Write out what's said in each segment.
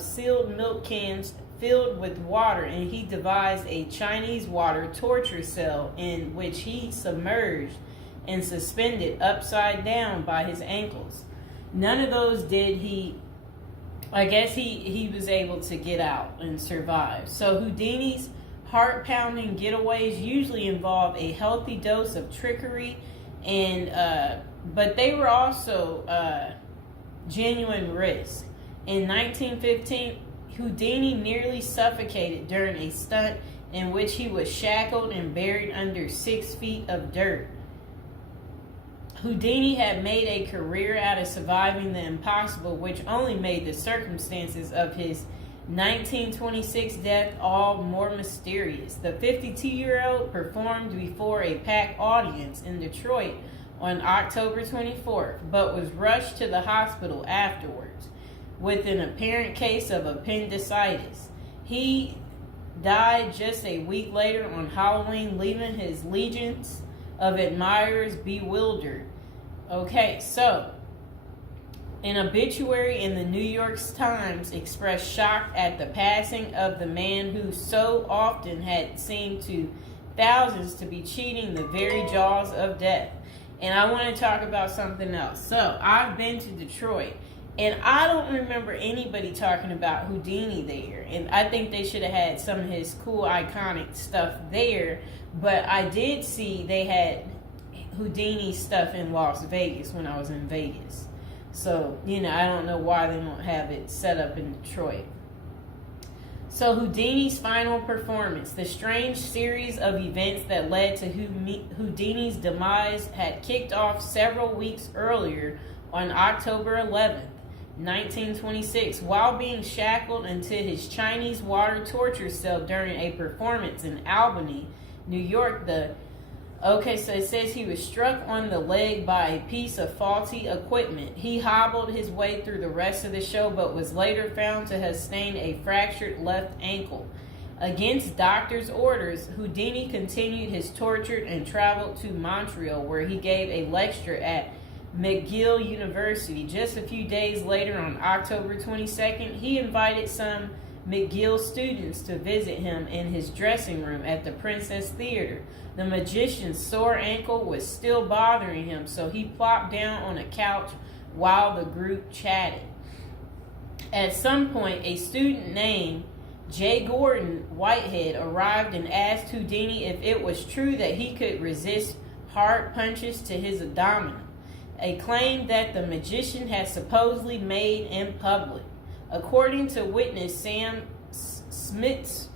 of sealed milk cans filled with water, and he devised a Chinese water torture cell in which he submerged and suspended upside down by his ankles. None of those did he. I guess he was able to get out and survive. So Houdini's heart-pounding getaways usually involve a healthy dose of trickery, and but they were also genuine risks. In 1915, Houdini nearly suffocated during a stunt in which he was shackled and buried under 6 feet of dirt. Houdini had made a career out of surviving the impossible, which only made the circumstances of his 1926 death all more mysterious. The 52-year-old performed before a packed audience in Detroit on October 24th, but was rushed to the hospital afterwards with an apparent case of appendicitis. He died just a week later on Halloween, leaving his legions of admirers bewildered. Okay, so an obituary in the New York Times expressed shock at the passing of the man who so often had seemed to thousands to be cheating the very jaws of death. And I want to talk about something else. So I've been to Detroit, and I don't remember anybody talking about Houdini there. And I think they should have had some of his cool, iconic stuff there. But I did see they had Houdini stuff in Las Vegas when I was in Vegas. So, I don't know why they don't have it set up in Detroit. So Houdini's final performance. The strange series of events that led to Houdini's demise had kicked off several weeks earlier on October 11th, 1926, while being shackled into his Chinese water torture cell during a performance in Albany, New York. So it says he was struck on the leg by a piece of faulty equipment. He hobbled his way through the rest of the show, but was later found to have sustained a fractured left ankle. Against doctors' orders, Houdini continued his torture and traveled to Montreal, where he gave a lecture at McGill University. Just a few days later, on October 22nd, he invited some McGill students to visit him in his dressing room at the Princess Theater. The magician's sore ankle was still bothering him, so he plopped down on a couch while the group chatted. At some point, a student named J. Gordon Whitehead arrived and asked Houdini if it was true that he could resist hard punches to his abdomen, a claim that the magician had supposedly made in public. According to witness Sam Smits,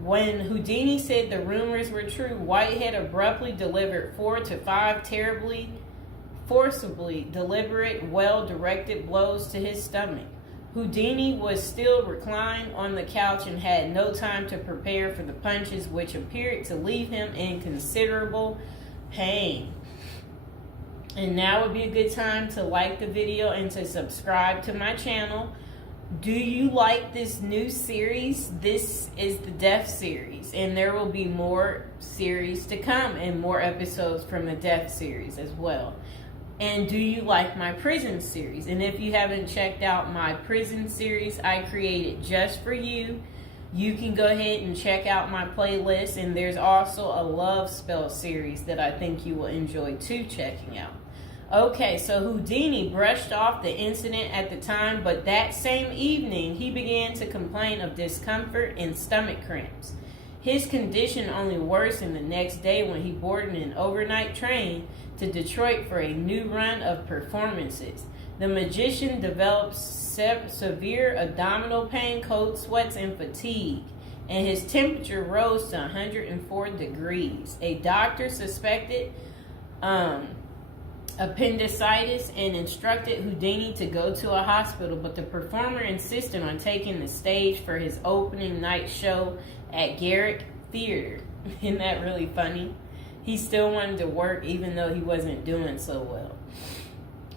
when Houdini said the rumors were true, Whitehead abruptly delivered 4 to 5 terribly, forcibly deliberate, well-directed blows to his stomach. Houdini was still reclined on the couch and had no time to prepare for the punches, which appeared to leave him in considerable pain. And now would be a good time to like the video and to subscribe to my channel. Do you like this new series? This is the Death series, and there will be more series to come and more episodes from the Death series as well. And do you like my prison series? And if you haven't checked out my prison series I created just for you, you can go ahead and check out my playlist. And there's also a love spell series that I think you will enjoy too checking out. Okay, so Houdini brushed off the incident at the time, but that same evening he began to complain of discomfort and stomach cramps. His condition only worsened the next day when he boarded an overnight train to Detroit for a new run of performances. The magician developed severe abdominal pain, cold sweats, and fatigue, and his temperature rose to 104 degrees. A doctor suspected appendicitis and instructed Houdini to go to a hospital, but the performer insisted on taking the stage for his opening night show at Garrick Theater. Isn't that really funny? He still wanted to work even though he wasn't doing so well.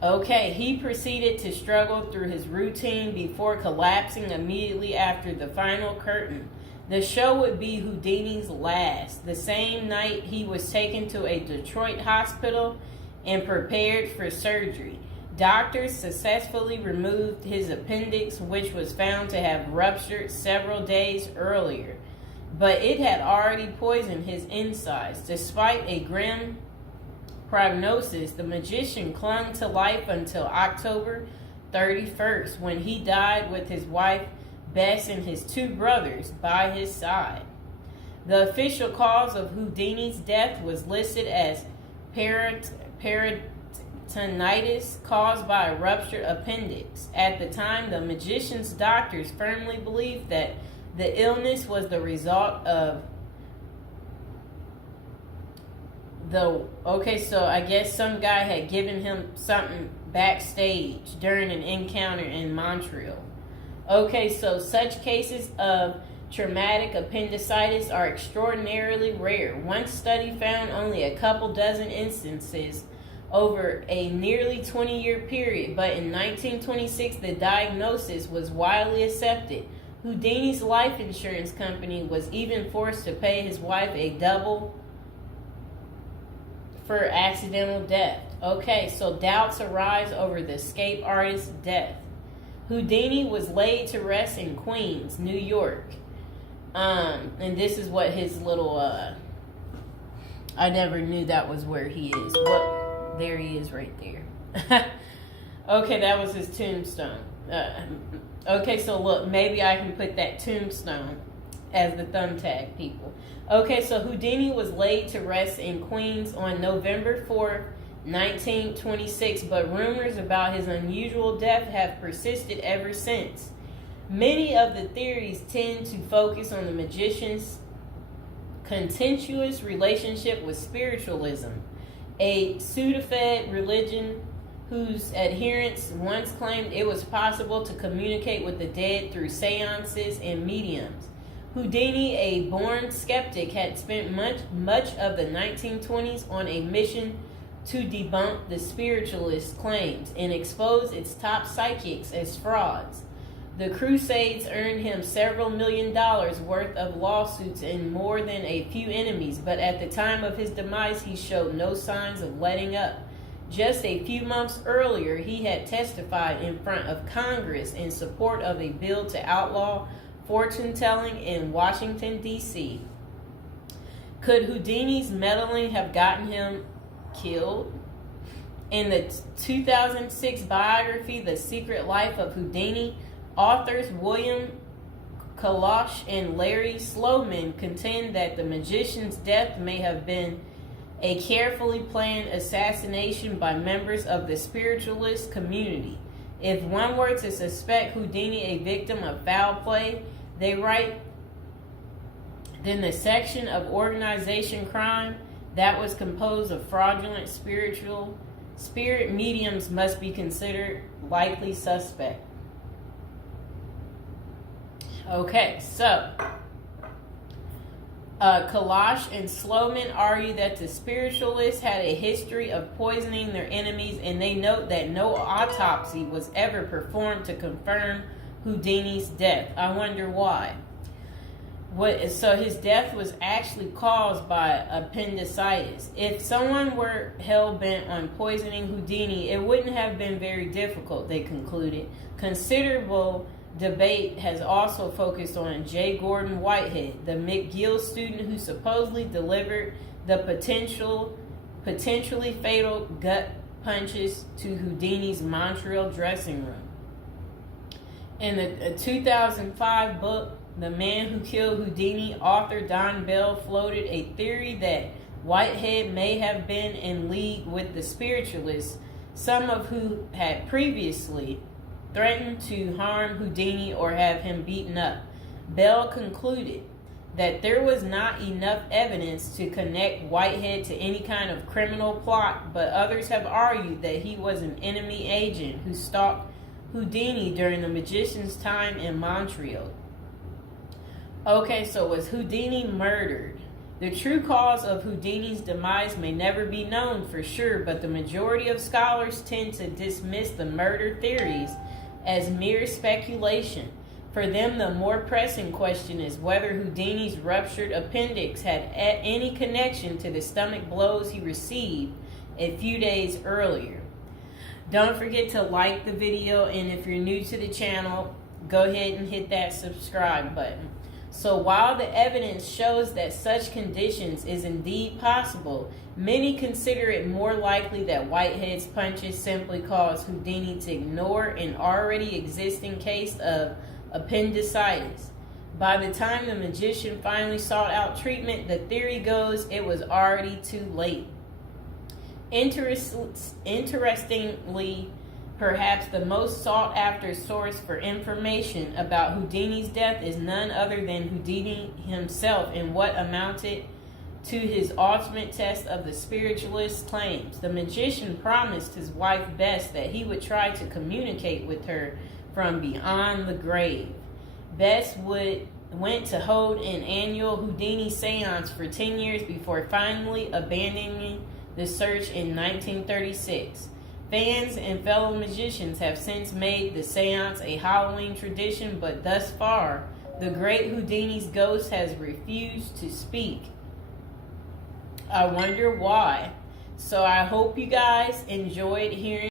Okay, he proceeded to struggle through his routine before collapsing immediately after the final curtain. The show would be Houdini's last. The same night, he was taken to a Detroit hospital and prepared for surgery. Doctors successfully removed his appendix, which was found to have ruptured several days earlier, but it had already poisoned his insides. Despite a grim prognosis, the magician clung to life until October 31st, when he died with his wife Bess and his two brothers by his side. The official cause of Houdini's death was listed as peritonitis caused by a ruptured appendix. At the time, the magician's doctors firmly believed that the illness was the result of so I guess some guy had given him something backstage during an encounter in Montreal. Okay, so such cases of traumatic appendicitis are extraordinarily rare. One study found only a couple dozen instances over a nearly 20-year period, but in 1926 the diagnosis was widely accepted. Houdini's life insurance company was even forced to pay his wife a double for accidental death. Okay, so doubts arise over the escape artist's death. Houdini was laid to rest in Queens, New York. And this is what his little, I never knew that was where he is. There he is right there. Okay, that was his tombstone. Okay, so look, maybe I can put that tombstone as the thumbtack, people. Okay, so Houdini was laid to rest in Queens on November 4th, 1926, but rumors about his unusual death have persisted ever since. Many of the theories tend to focus on the magician's contentious relationship with spiritualism, a pseudo-fed religion whose adherents once claimed it was possible to communicate with the dead through seances and mediums. Houdini, a born skeptic, had spent much of the 1920s on a mission to debunk the spiritualist claims and expose its top psychics as frauds. The crusades earned him several $1 million worth of lawsuits and more than a few enemies, but at the time of his demise he showed no signs of letting up. Just a few months earlier, he had testified in front of Congress in support of a bill to outlaw fortune-telling in Washington, D.C. Could Houdini's meddling have gotten him killed? In the 2006 biography, The Secret Life of Houdini, authors William Kalash and Larry Sloman contend that the magician's death may have been a carefully planned assassination by members of the spiritualist community. If one were to suspect Houdini a victim of foul play, they write, then the section of organization crime that was composed of fraudulent spirit mediums must be considered likely suspect. Okay, so Kalash and Sloman argue that the spiritualists had a history of poisoning their enemies, and they note that no autopsy was ever performed to confirm Houdini's death. I wonder why. So his death was actually caused by appendicitis. If someone were hell-bent on poisoning Houdini, it wouldn't have been very difficult, they concluded. Considerable debate has also focused on J. Gordon Whitehead, the McGill student who supposedly delivered the potentially fatal gut punches to Houdini's Montreal dressing room. In the 2005 book, The Man Who Killed Houdini, author Don Bell floated a theory that Whitehead may have been in league with the spiritualists, some of who had previously threatened to harm Houdini or have him beaten up. Bell concluded that there was not enough evidence to connect Whitehead to any kind of criminal plot, but others have argued that he was an enemy agent who stalked Houdini during the magician's time in Montreal. Okay, so was Houdini murdered? The true cause of Houdini's demise may never be known for sure, but the majority of scholars tend to dismiss the murder theories as mere speculation. For them, the more pressing question is whether Houdini's ruptured appendix had any connection to the stomach blows he received a few days earlier. Don't forget to like the video, and if you're new to the channel, go ahead and hit that subscribe button. So while the evidence shows that such conditions is indeed possible, many consider it more likely that Whitehead's punches simply caused Houdini to ignore an already existing case of appendicitis. By the time the magician finally sought out treatment, the theory goes it was already too late. Interestingly, perhaps the most sought after source for information about Houdini's death is none other than Houdini himself in what amounted to his ultimate test of the spiritualist's claims. The magician promised his wife Bess that he would try to communicate with her from beyond the grave. Bess went to hold an annual Houdini seance for 10 years before finally abandoning the search in 1936. Fans and fellow magicians have since made the seance a Halloween tradition, but thus far, the great Houdini's ghost has refused to speak. I wonder why. So I hope you guys enjoyed hearing